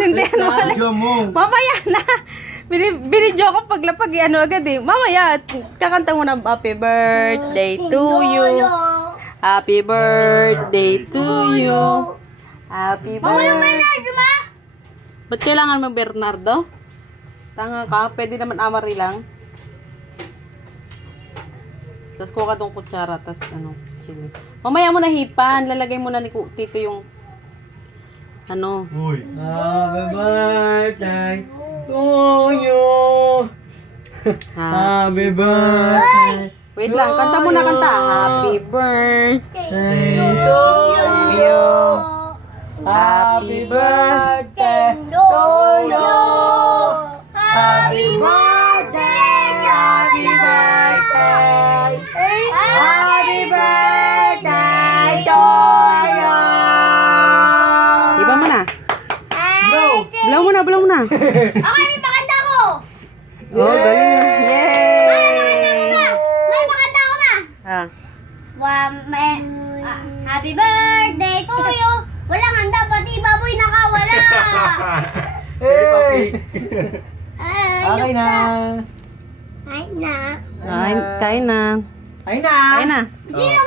Sintihan mo ulit. Mamaya na. Binidyo ko paglapag, ano agad eh. Mamaya, kakanta mo na, happy birthday to you. Happy birthday to you. Happy birthday. Ba't kailangan mo Bernardo? Tanga ka, pwede naman Amari lang. Tapos kuha ka tong kutsara, tapos ano, chili. Mamaya mo na hipan, lalagay mo na ni Tito yung ano. Uy. Happy birthday to you. Happy birthday. Wait lang, kanta mo na kanta. Happy birthday to you. Happy birthday to you. Happy birthday. Happy birthday. Happy birthday to you. Iba mo na. Blow. Blow mo na, blow mo na. Okay, may pakanta ko! Oh, galing na. Yay! May pakanta ko na! Ah. Happy birthday to you! Walang handa, pati baboy nakawala! Hey. Ay, Okay na. Ay, na. Kain na. Ay na. Kain na. Oh.